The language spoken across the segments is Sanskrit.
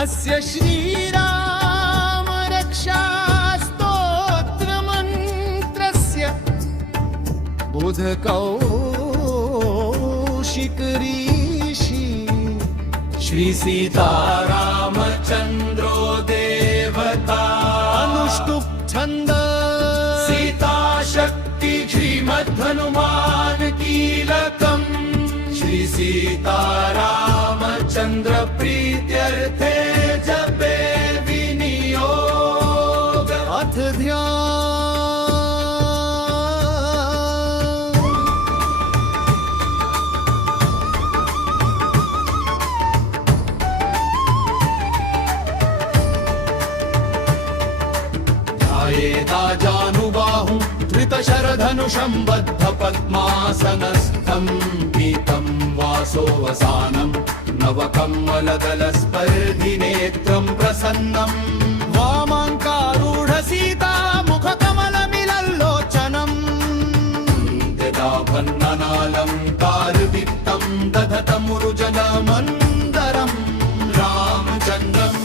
अस्य श्रीराम रक्षा स्तोत्रमन्त्रस्य बुधकौशिक ऋषि श्री सीतारामचन्द्रो देवता अनुष्टुप छन्द सीता शक्ति श्रीमद्हनुमान कीलकम् श्री सीतारामचन्द्र प्रीत्यर्थे जपे विनियोग अथ ध्यान। ध्यायेदाजानुबाहुं धृतशरधनुषं बद्धपद्मासनस्थं भीतं वासोऽवसानं नवकमलदलस्पर्धिनेत्रं प्रसन्नं वामाङ्कारूढसीता मुखकमलमिलल्लोचनं ददाभन्ननालङ्कारदीप्तं दधतमुरुजनमन्दरं रामचन्द्रम्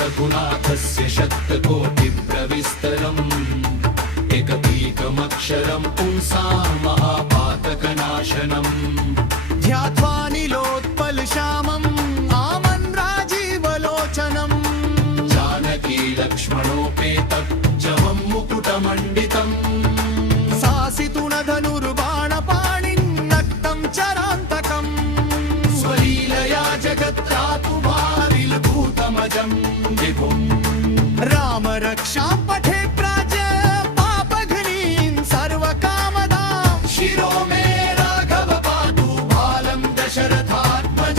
रघुनाथस्य शतकोटिप्रविस्तरम् एकपीकमक्षरं पुंसां महापातकनाशनम् ध्यात्वा नीलोत्पलश्यामम् आमन्राजीवलोचनम् जानकी लक्ष्मणोपेतजवं मुकुटमण्डितम् सासितुणधनुर्बाणपाणिन्नक्तं चरान्तकम् स्वलीलया जगत्रातुभाविलभूतमजम् विभुम् राम रक्षां पठे प्राज पापघ्नीं सर्वकामदां शिरो मे राघव पातु बालं दशरथात्मज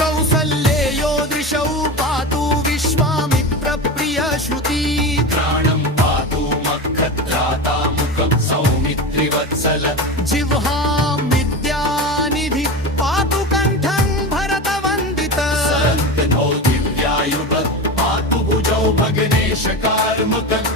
कौसल्येयो दृशौ पातु विश्वामित्रप्रियश्रुती प्राणं पातु मखत्राता मुखं सौमित्रिवत्सल जिह्वां विद्यानिधि पातु कण्ठं भरतवन्दित सरन्तो दिव्यायुध पातु भुजौ भगनेश कार्मुकम्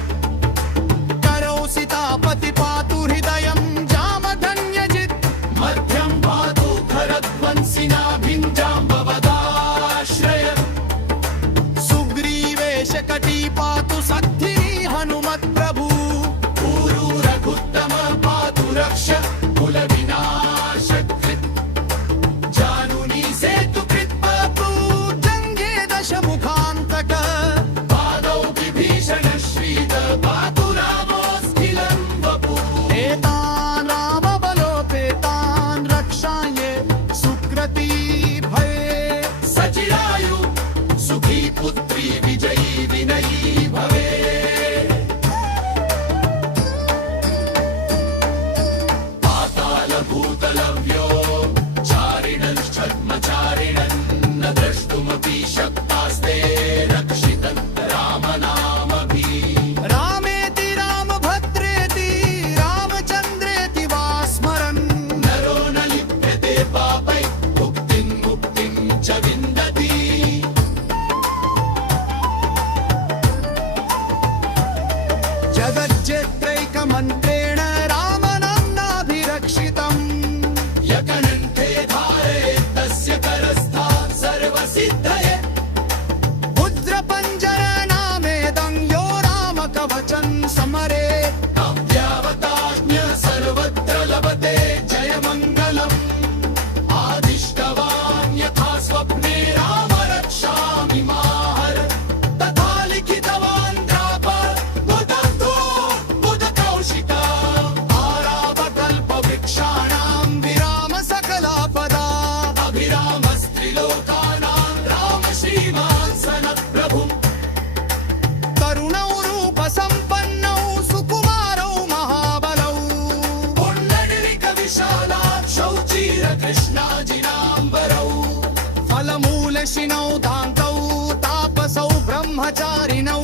करौ सीतापति पातु हृदयं जामधन्यजित् मध्यं पातु भरद्वंसिनाभिञ्जाम्बवदाश्रय सुग्रीवेश कटी पातु सक्थि हनुमत्प्रभु ऊरु रघुत्तम पातु रक्ष कुलविनाशकृत् जानुनी सेतुकृत् पातु जङ्गे दशमुखान्तक पादौ विभीषण श्रीद पातु रामोऽस्थिलं वपुः एतान् रामबलोपेतान् रक्षाये सुकृती भये सचिरायु सुखी पुत्री विजयी विनयी भवे भूतलव्यो चारिणश्छद्मचारिणन् न द्रष्टुमपि शक्तास्ते रक्षितं रामनामभिः रामेति रामभद्रेति रामचन्द्रेति वा स्मरन् नरो न लिप्यते पापै मुक्तिं च विन्दति जगज्जेत्रैकमन्त्रेण यकनन्ते धारयेत् तस्य करस्थात् सर्वसिद्धये रुद्रपञ्जरनामेदं यो रामकवचं स्मरेत् अव्यावताज्ञ सर्वत्र लभते जयमङ्गलम् आदिष्टवान् यथा स्वप्ने राम रक्षामि माहर तथा लिखितवान् द्राप बुधतो बुधकौशिका आरावकल्पवृक्षाणां तरुणौ रूपसम्पन्नौ सुकुमारौ महाबलौ पुण्डरीकविशालाक्षौ चिरकृष्णाजिनौ ऋषिणौ दान्तौ तापसौ ब्रह्मचारिणौ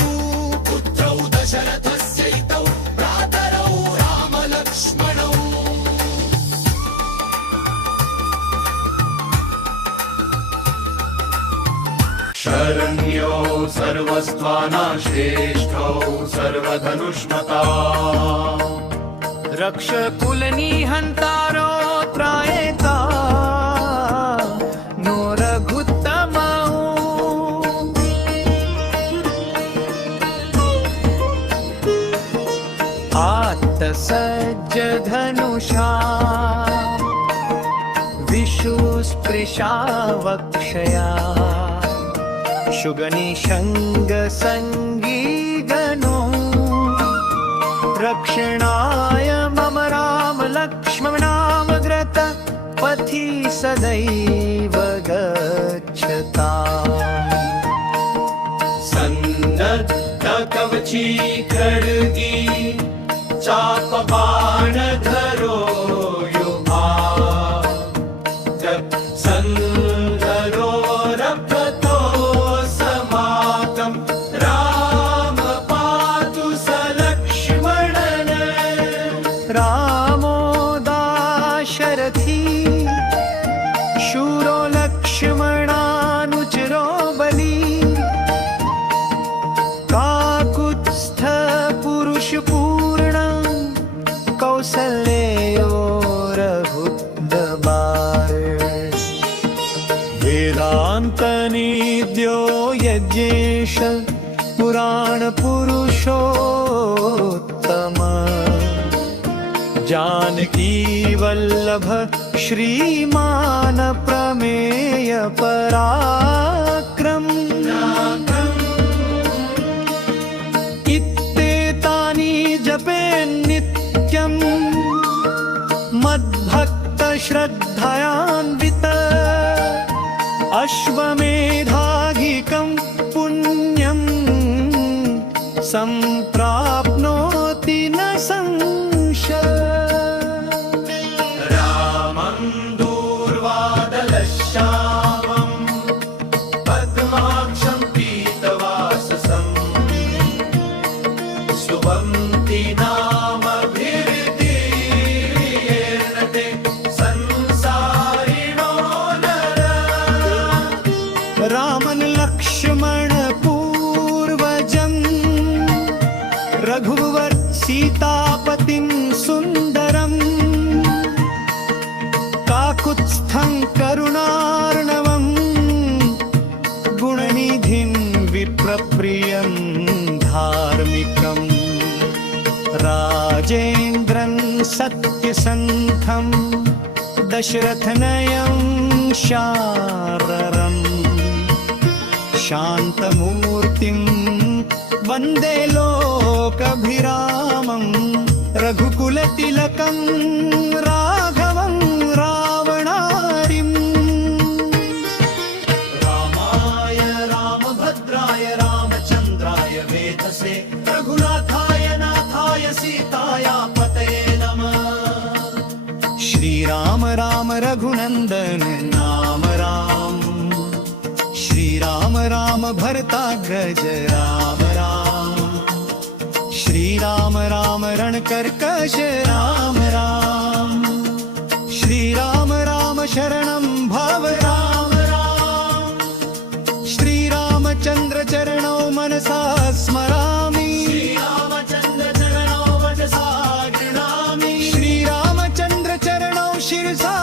पुत्रौ दशरथस्यैतौ भ्रातरौ रामलक्ष्मणौ शरण्यो सर्वस्त्वानां श्रेष्ठौ सर्वधनुष्मता रक्षकुलनिहन्तारो त्रायेता नो रघुत्तमौ आत्तसज्जधनुषा विशुस्पृशा वक्षया शुगनिषङ्गसङ्गी गणो रक्षणाय मम राम लक्ष्मणामग्रत पथि सदैव गच्छता सन्नद्ध कवची खड्गी चापबाणधरो युधा सन्धरो रभतो समाकं राम पातु सलक्ष्मणन रामो दाशरथी शूरो लक्ष्मणानुचरो बली काकुत्स्थ पुरुषपूर्ण कौसल्यो रघुत्तमार वेदान्तनिद्यो यज्ञेश पुराणपुरुषोत्तम जानकी वल्लभ श्रीमान प्रमेय पराक्रम इत्तेतानि जपे नित्यं मद्भक्त श्रद्धयान्वित अश्वमेधाधिकं पुण्यं सम्प्राप्नोति न संशय रामं दूर्वादलश्यामं पद्माक्षं पीतवाससं सुवन्ति नामभिर्तीर्येर्नते संसारिणो नर रामन लक्ष्मण पूर्वजं रघुवर सीतापतिं सुन्दरं काकुत्स्थं करुणार्णवं गुणनिधिं विप्रप्रियं धार्मिकं राजेन्द्रं सत्यसन्धं दशरथनयं शाररम् शान्तमूर्तिं वन्दे लोकभिरामं रघुकुलतिलकं राघवं रावणारिम् रामाय रामभद्राय रामचन्द्राय वेधसे रघुनाथाय नाथाय सीताया पतये नमः श्रीराम राम रघुनन्दन नाम राम श्रीराम राम भरताग्रज राम राम श्रीराम राम रणकर्कश राम राम श्रीराम राम शरणं भव राम राम श्रीरामचन्द्र चरणौ मनसा स्मरामि श्रीरामचन्द्र चरणौ वचसा गृह्णामि श्रीरामचन्द्र चरणौ शिरसा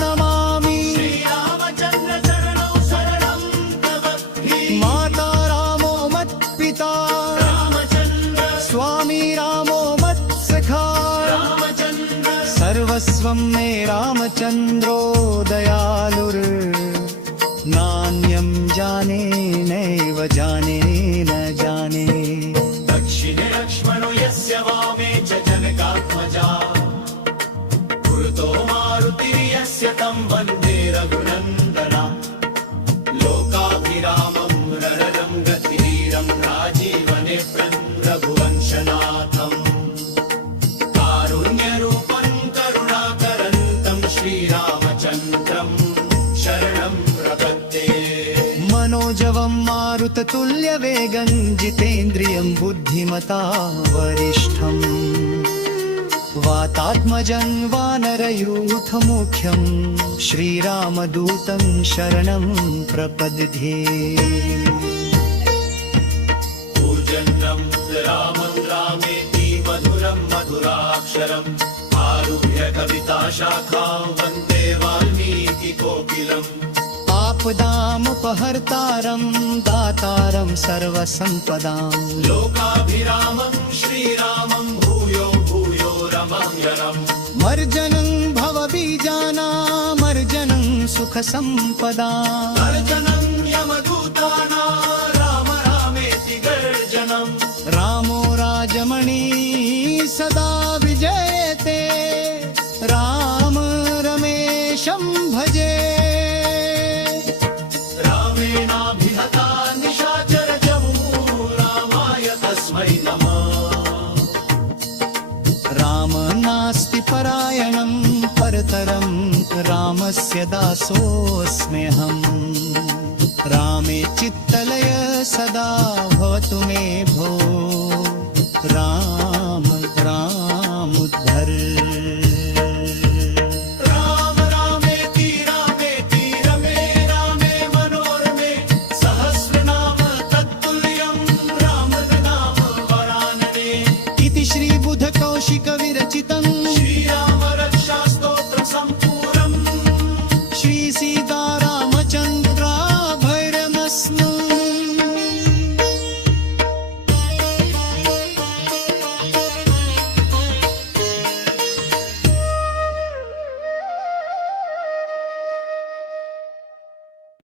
नमामि श्रीरामचन्द्र चरणौ शरणं प्रपद्ये माता रामो मत्पिता रामचन्द्र स्वामी रामो मत्सखा रामचन्द्र सर्वस्वं मे रामचन्द्रो दयालुर् नान्यं जाने नैव जाने न जाने मारुततुल्यवेगं जितेन्द्रियं बुद्धिमता वरिष्ठम् वातात्मजं वानरयूथमुख्यं श्रीरामदूतं शरणं प्रपद्ये पूजन्नं रामं रामेति मधुरं मधुराक्षरम् आरुह्य कविताशाखां वन्दे वाल्मीकिकोकिलम् आपदामुपहर्तारं दातारं सर्वसम्पदां लोकाभिरामं श्रीरामं भूयो भूयो रमाङ्गनम् मर्जनं भवबीजानामर्जनं सुखसम्पदा गर्जनं यमदूताना राम रामेति गर्जनम् रामो राजमणि सदा विजयते राम रमेशं भजे रामेणाभिहता निशाचरजमू रामाय तस्मै नमः राम नास्ति परायणं परतरं रामस्य दासोऽस्म्यहम् रामे चित्तलय सदा भवतु मे भो राम रामुद्धर राम रामेति रामेति रमे रामे मनोरमे सहस्रनाम तत्तुल्यं रामनाम वरानने इति श्रीबुधकौशिकविरचितं श्रीराम रक्षास्तोत्र सम्पूर्णम् श्रीसीता